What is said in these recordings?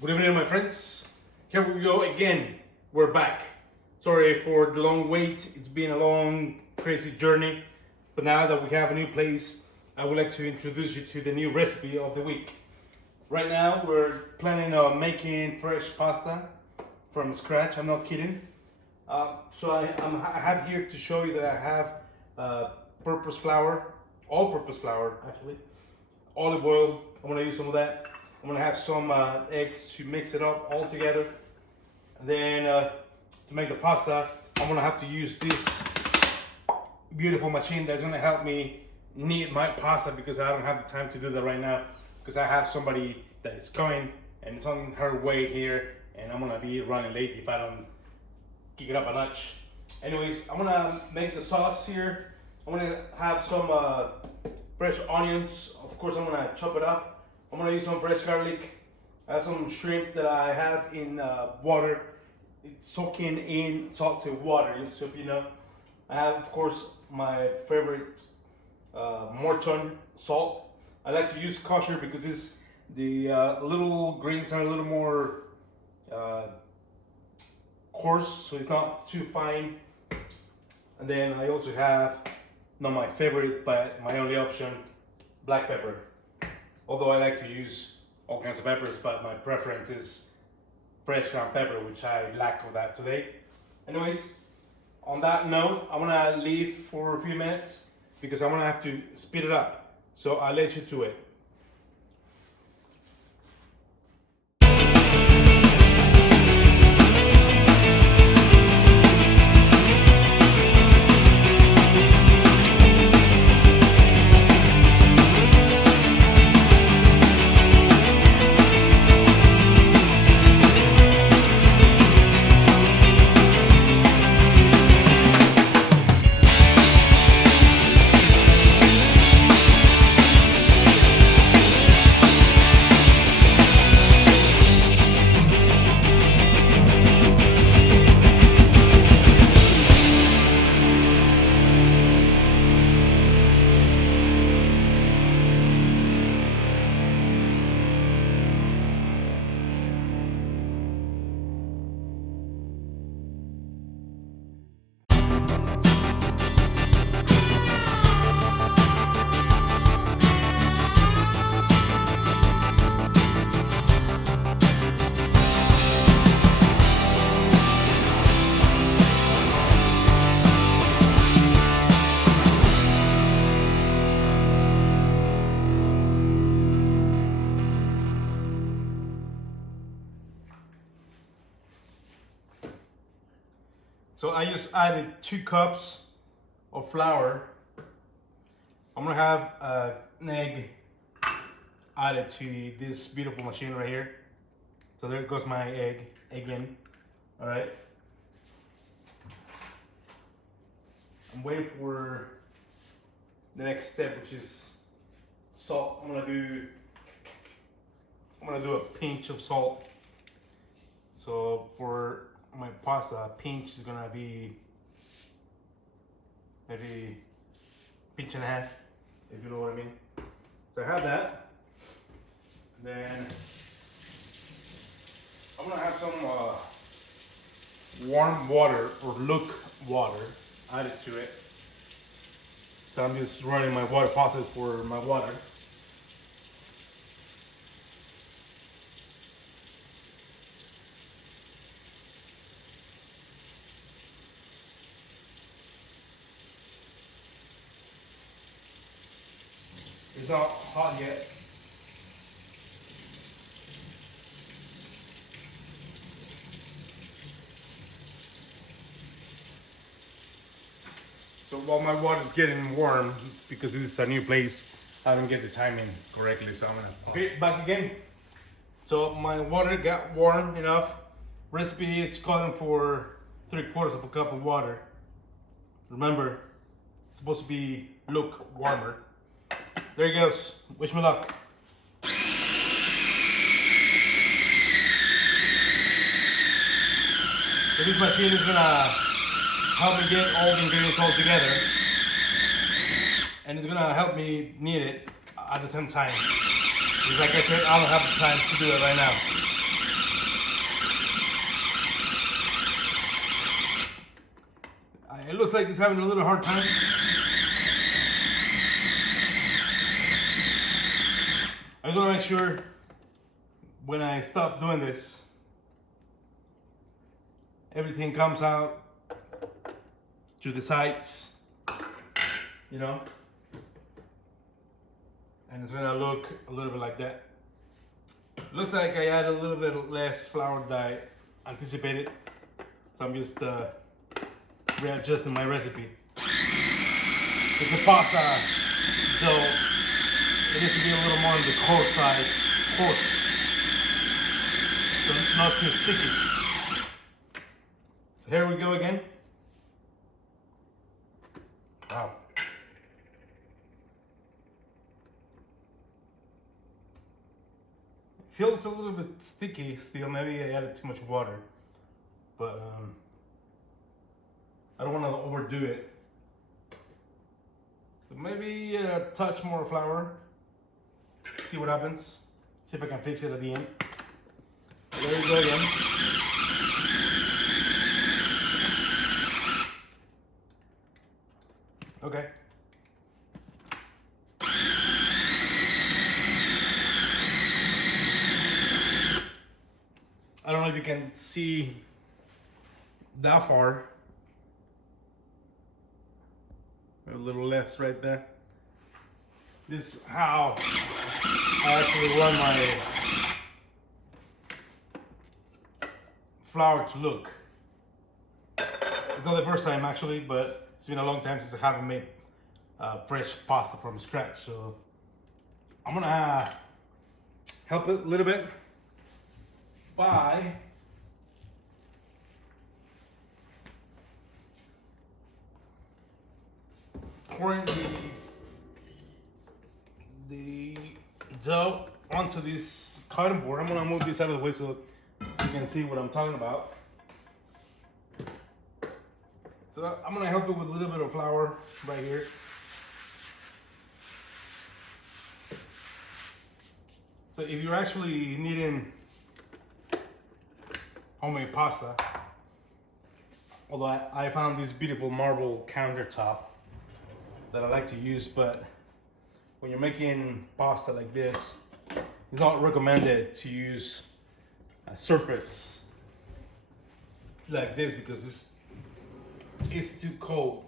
Good evening, my friends. Here we go again. We're back. Sorry for the long wait. It's been a long, crazy journey. But now that we have a new place, I would like to introduce you to the new recipe of the week. Right now, we're planning on making fresh pasta from scratch. I'm not kidding. So I have here to show you that I have purpose flour, all-purpose flour actually, olive oil. I'm gonna use some of that. I'm gonna have some eggs to mix it up all together. And then to make the pasta, I'm gonna have to use this beautiful machine that's gonna help me knead my pasta because I don't have the time to do that right now because I have somebody that is coming and it's on her way here and I'm gonna be running late if I don't kick it up a notch. Anyways, I'm gonna make the sauce here. I'm gonna have some fresh onions. Of course, I'm gonna chop it up. I'm gonna use some fresh garlic. I have some shrimp that I have in water. It's soaking in salted water, just so if you know. I have, of course, my favorite Morton salt. I like to use kosher because it's the little grains are a little more coarse, so it's not too fine. And then I also have, not my favorite, but my only option, black pepper. Although I like to use all kinds of peppers, but my preference is fresh ground pepper, which I lack of that today. Anyways, on that note, I'm gonna leave for a few minutes because I'm gonna have to speed it up. So I'll let you to it. So I just added 2 cups of flour. I'm gonna have an egg added to this beautiful machine right here. So there goes my egg in. All right. I'm waiting for the next step, which is salt. I'm gonna do a pinch of salt. So for my pasta, a pinch is gonna be maybe pinch and a half, if you know what I mean. So I have that. Then I'm gonna have some warm water or luke water added to it. So I'm just running my water faucet for my water. It's not hot yet. So while my water is getting warm, because this is a new place, I didn't get the timing correctly, so I'm gonna okay, back again. So my water got warm enough. Recipe, it's calling for 3/4 of a cup of water. Remember, it's supposed to be look warmer. There he goes. Wish me luck. So this machine is gonna help me get all the ingredients all together. And it's gonna help me knead it at the same time. Because like I said, I don't have the time to do it right now. looks like it's having a little hard time. I just want to make sure when I stop doing this, everything comes out to the sides, you know, and it's gonna look a little bit like that. Looks like I add a little bit less flour than I anticipated, so I'm just readjusting my recipe. With the pasta dough, it needs to be a little more on the coarse side, so not too sticky. So here we go again. Wow. Feels a little bit sticky still. Maybe I added too much water, but I don't want to overdo it. So maybe a touch more flour. See what happens. See if I can fix it at the end. There we go again. Okay. I don't know if you can see that far. A little less right there. This is how I actually want my flour to look. It's not the first time actually, but it's been a long time since I haven't made fresh pasta from scratch. So I'm gonna help it a little bit by pouring the dough onto this cutting board. I'm gonna move this out of the way so you can see what I'm talking about. So I'm gonna help it with a little bit of flour right here. So if you're actually needing homemade pasta, although I found this beautiful marble countertop that I like to use, but when you're making pasta like this, it's not recommended to use a surface like this because it's too cold.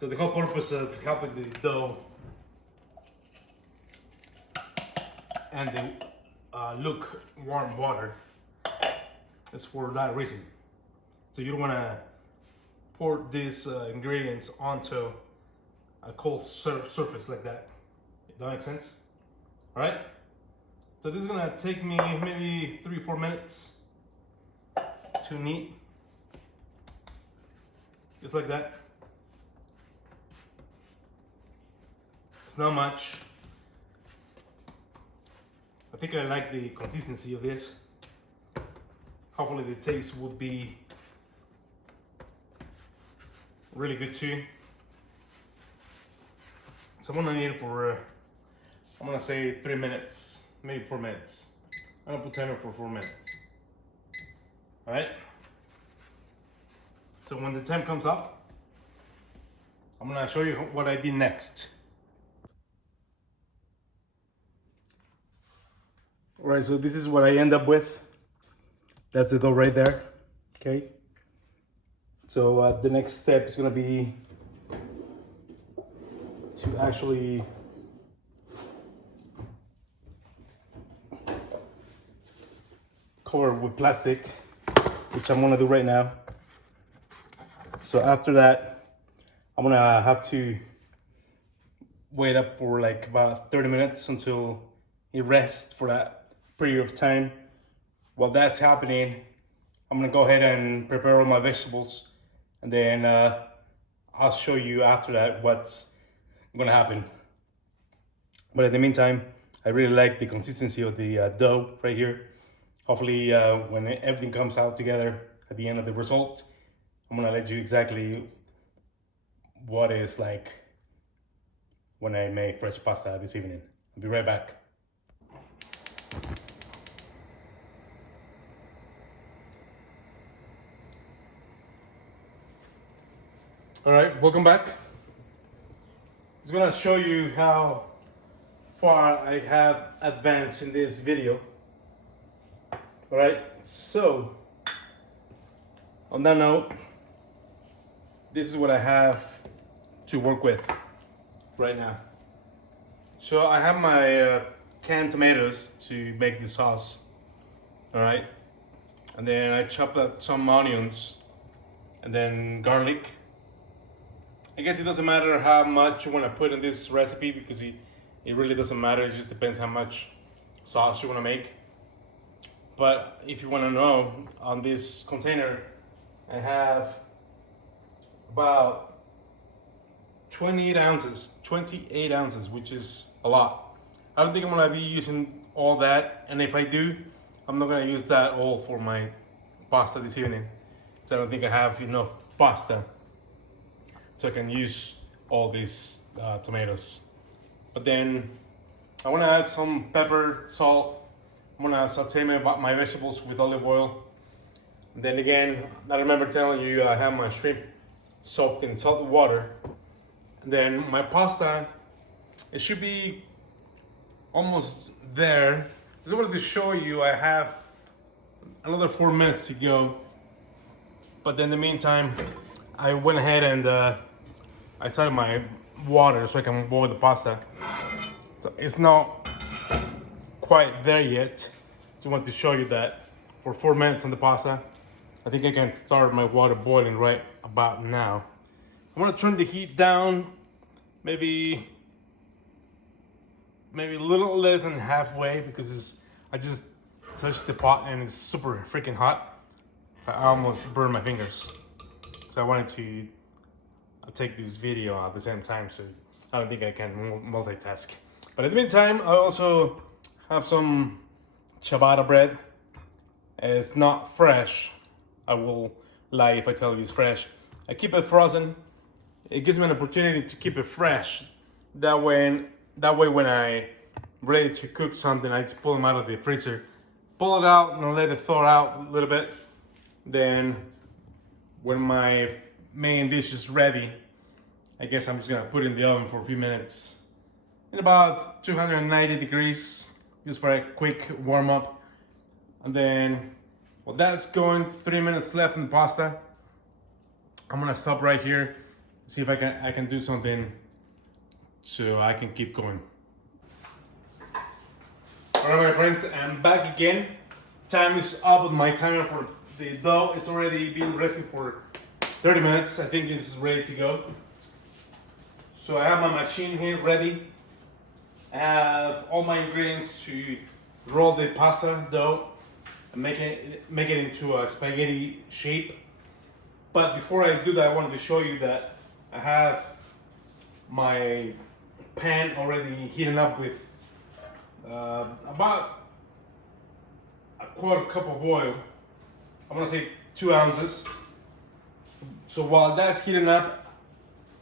So the whole purpose of helping the dough and the lukewarm water is for that reason. So you don't want to pour these ingredients onto a cold surface like that. Does that make sense? All right. So this is gonna take me maybe 3-4 minutes to knead, just like that. It's not much. I think I like the consistency of this. Hopefully the taste would be really good too. So I'm gonna need it for, I'm gonna say 3 minutes, maybe 4 minutes. I'm gonna put timer for 4 minutes. All right. So when the time comes up, I'm gonna show you what I did next. All right, so this is what I end up with. That's the dough right there, okay? So the next step is gonna be to actually cover with plastic, which I'm gonna do right now. So after that, I'm gonna have to wait up for like about 30 minutes until it rests for that period of time. While that's happening, I'm gonna go ahead and prepare all my vegetables, and then I'll show you after that what's gonna happen. But in the meantime, I really like the consistency of the dough right here. Hopefully when everything comes out together at the end of the result, I'm gonna let you exactly what it's like when I make fresh pasta this evening. I'll be right back. All right, welcome back. It's gonna show you how far I have advanced in this video. All right, so on that note, this is what I have to work with right now. So I have my canned tomatoes to make the sauce. All right, and then I chopped up some onions and then garlic. I guess it doesn't matter how much you want to put in this recipe because it really doesn't matter. It just depends how much sauce you want to make. But if you want to know, on this container, I have about 28 ounces, which is a lot. I don't think I'm going to be using all that. And if I do, I'm not going to use that all for my pasta this evening. So I don't think I have enough pasta so I can use all these tomatoes. But then I want to add some pepper, salt. I'm going to saute my vegetables with olive oil. And then again, I remember telling you I have my shrimp soaked in salted water. And then my pasta, it should be almost there. I just wanted to show you I have another 4 minutes to go. But then in the meantime, I went ahead and I started my water so I can boil the pasta. So it's not quite there yet. Just want to show you that for 4 minutes on the pasta. I think I can start my water boiling right about now. I want to turn the heat down, maybe a little less than halfway because I just touched the pot and it's super freaking hot. I almost burned my fingers. So I wanted to take this video at the same time, so I don't think I can multitask. But in the meantime, I also have some ciabatta bread. It's not fresh. I will lie if I tell you it's fresh. I keep it frozen. It gives me an opportunity to keep it fresh. That way when I ready to cook something, I just pull them out of the freezer, pull it out and let it thaw out a little bit. Then when my main dish is ready, I guess I'm just gonna put it in the oven for a few minutes in about 290 degrees, just for a quick warm up. And then, well, that's going. 3 minutes left in the pasta. I'm gonna stop right here, see if I can do something so I can keep going. All right, my friends, I'm back again. Time is up with my timer for the dough. It's already been resting for 30 minutes. I think it's ready to go. So I have my machine here ready. I have all my ingredients to roll the pasta dough and make it into a spaghetti shape. But before I do that, I wanted to show you that I have my pan already heating up with about a quarter cup of oil. I'm gonna say 2 ounces. So while that's heating up,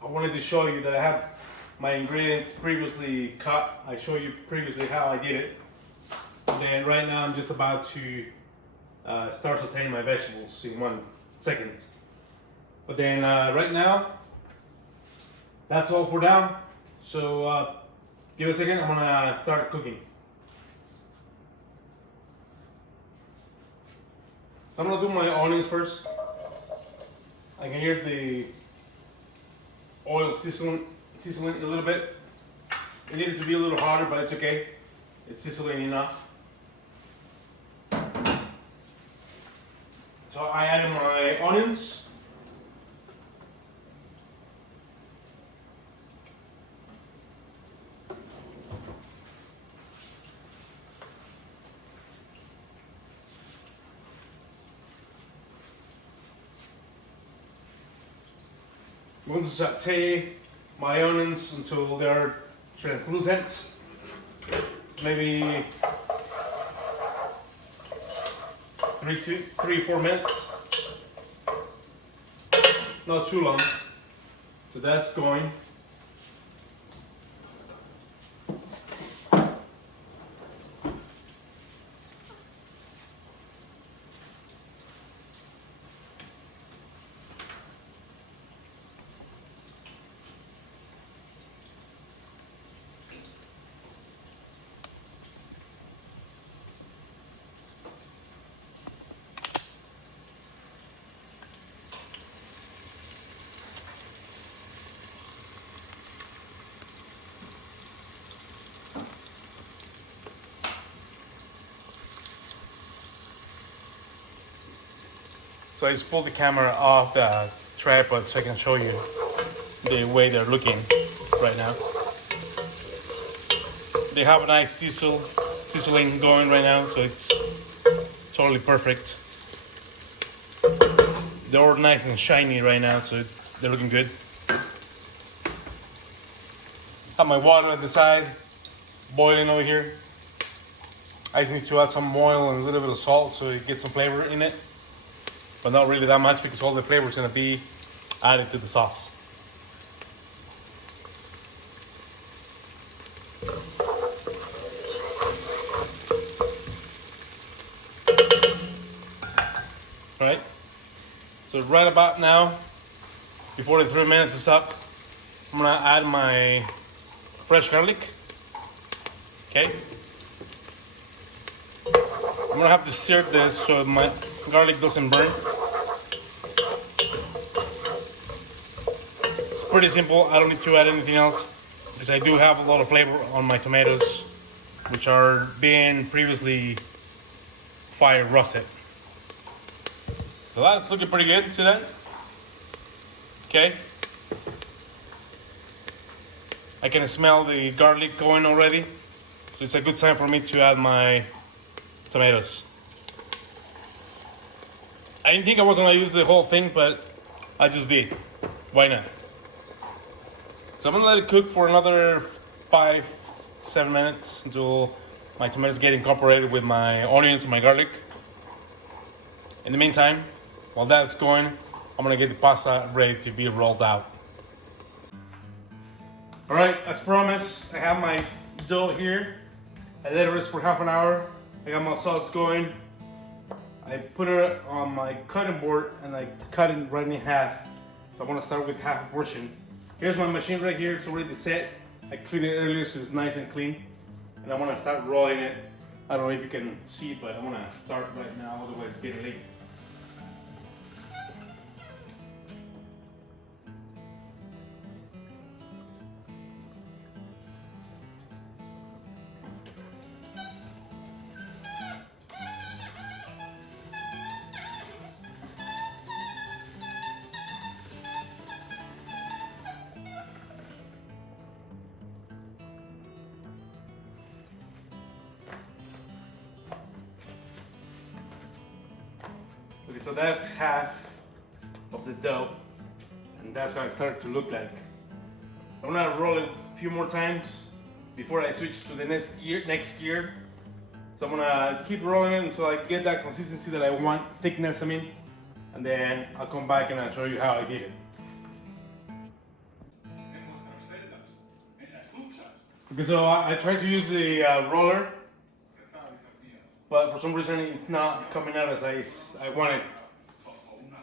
I wanted to show you that I have my ingredients previously cut. I showed you previously how I did it. And then right now I'm just about to start sauteing my vegetables in 1 second. But then right now, that's all for now. So give it a second, I'm gonna start cooking. So I'm gonna do my onions first. I can hear the oil sizzling a little bit. It needed to be a little hotter, but it's okay. It's sizzling enough. So I added my onions. I'm going to saute my onions until they're translucent. Maybe 3-4 minutes. Not too long. So that's going. So I just pulled the camera off the tripod so I can show you the way they're looking right now. They have a nice sizzling going right now, so it's totally perfect. They're all nice and shiny right now, so they're looking good. Have my water at the side, boiling over here. I just need to add some oil and a little bit of salt so it gets some flavor in it. But not really that much because all the flavor is going to be added to the sauce. Right? So right about now, before the 3 minutes is up, I'm going to add my fresh garlic. Okay? I'm going to have to stir this so my garlic doesn't burn. It's pretty simple. I don't need to add anything else because I do have a lot of flavor on my tomatoes, which are being previously fire roasted. So that's looking pretty good. See that? Okay. I can smell the garlic going already. So it's a good time for me to add my tomatoes. I didn't think I was gonna use the whole thing, but I just did. Why not? So I'm gonna let it cook for another 5-7 minutes until my tomatoes get incorporated with my onions and my garlic. In the meantime, while that's going, I'm gonna get the pasta ready to be rolled out. All right, as promised, I have my dough here. I let it rest for half an hour. I got my sauce going. I put it on my cutting board and I cut it right in half. So I want to start with half a portion. Here's my machine right here. It's already set. I cleaned it earlier so it's nice and clean. And I want to start rolling it. I don't know if you can see, but I want to start right now, otherwise it's getting late. Okay, so that's half of the dough, and that's how it started to look like. I'm gonna roll it a few more times before I switch to the next gear. So I'm gonna keep rolling it until I get that consistency that I want, thickness I mean, and then I'll come back and I'll show you how I did it. Okay, so I tried to use the roller, but for some reason it's not coming out as I wanted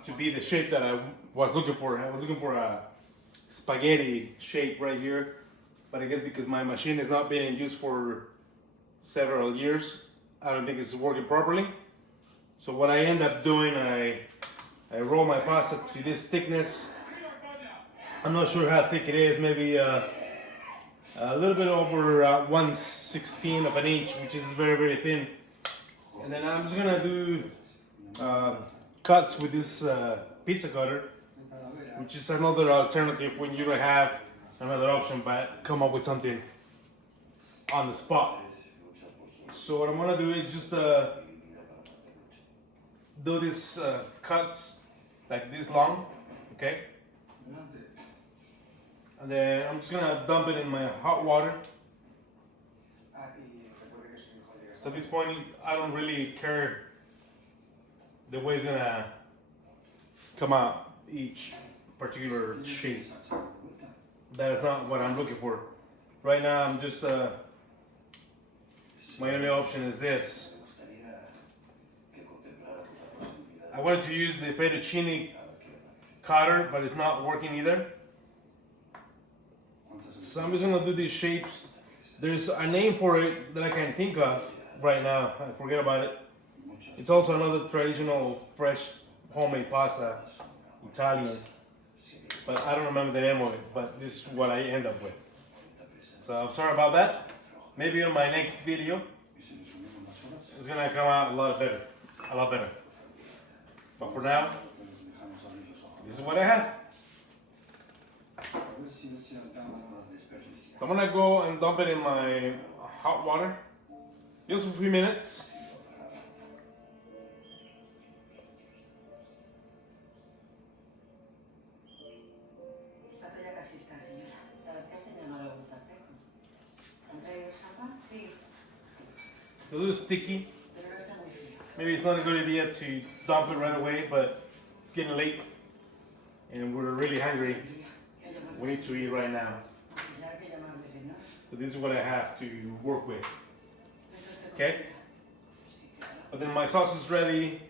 to be the shape that I was looking for. I was looking for a spaghetti shape right here, but I guess because my machine is not being used for several years, I don't think it's working properly. So what I end up doing, I roll my pasta to this thickness. I'm not sure how thick it is, maybe a little bit over 1/16 of an inch, which is very, very thin. And then I'm just gonna do cuts with this pizza cutter, which is another alternative when you don't have another option, but come up with something on the spot. So what I'm gonna do is just do these cuts like this long, okay? And then I'm just gonna dump it in my hot water. So at this point, I don't really care the way it's gonna come out each particular shape. That is not what I'm looking for. Right now, I'm just my only option is this. I wanted to use the fettuccine cutter, but it's not working either. So I'm just gonna do these shapes. There's a name for it that I can think of right now. I forget about it. It's also another traditional fresh homemade pasta, Italian. But I don't remember the name of it, but this is what I end up with. So I'm sorry about that. Maybe on my next video, it's gonna come out a lot better. A lot better. But for now, this is what I have. So I'm gonna go and dump it in my hot water, just for a few minutes. It's a little sticky. Maybe it's not a good idea to dump it right away, but it's getting late and we're really hungry. We need to eat right now. So this is what I have to work with. Okay? But then my sauce is ready.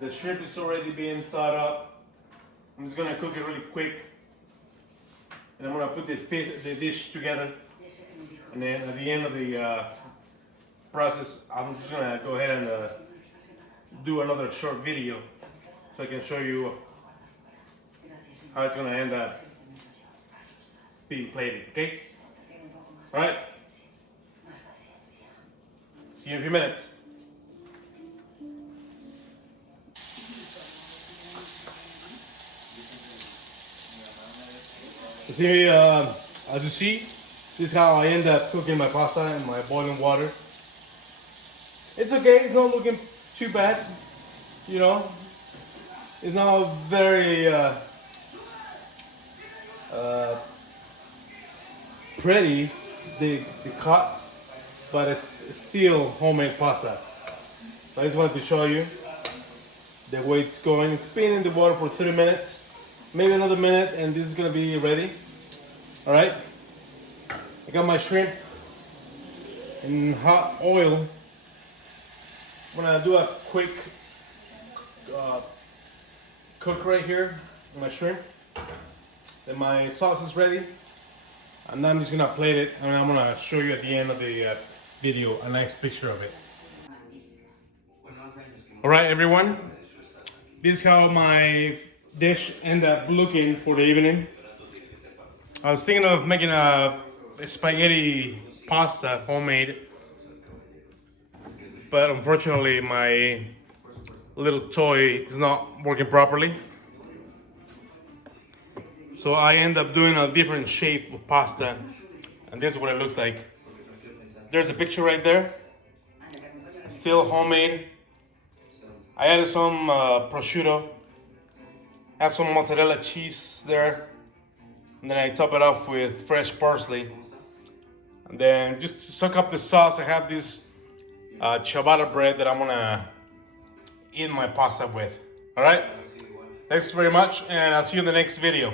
The shrimp is already being thawed up. I'm just gonna cook it really quick. And I'm gonna put the dish together. And then at the end of the process, I'm just gonna go ahead and do another short video so I can show you how it's gonna end up being plated, okay? Alright? See you in a few minutes. See, as you see, this is how I end up cooking my pasta in my boiling water. It's okay, it's not looking too bad, you know. It's not very pretty, the cut, but it's still homemade pasta. So I just wanted to show you the way it's going. It's been in the water for 30 minutes, maybe another minute, and this is gonna be ready. All right, I got my shrimp in hot oil. I'm gonna do a quick cook right here on my shrimp. Then my sauce is ready, and now I'm just gonna plate it, and I'm gonna show you at the end of the video a nice picture of it. All right, everyone, this is how my dish ended up looking for the evening. I was thinking of making a spaghetti pasta, homemade, but unfortunately my little toy is not working properly. So I end up doing a different shape of pasta, and this is what it looks like. There's a picture right there, still homemade. I added some prosciutto, have some mozzarella cheese there, and then I top it off with fresh parsley. And then just to soak up the sauce, I have this ciabatta bread that I'm gonna eat my pasta with. All right? Thanks very much, and I'll see you in the next video.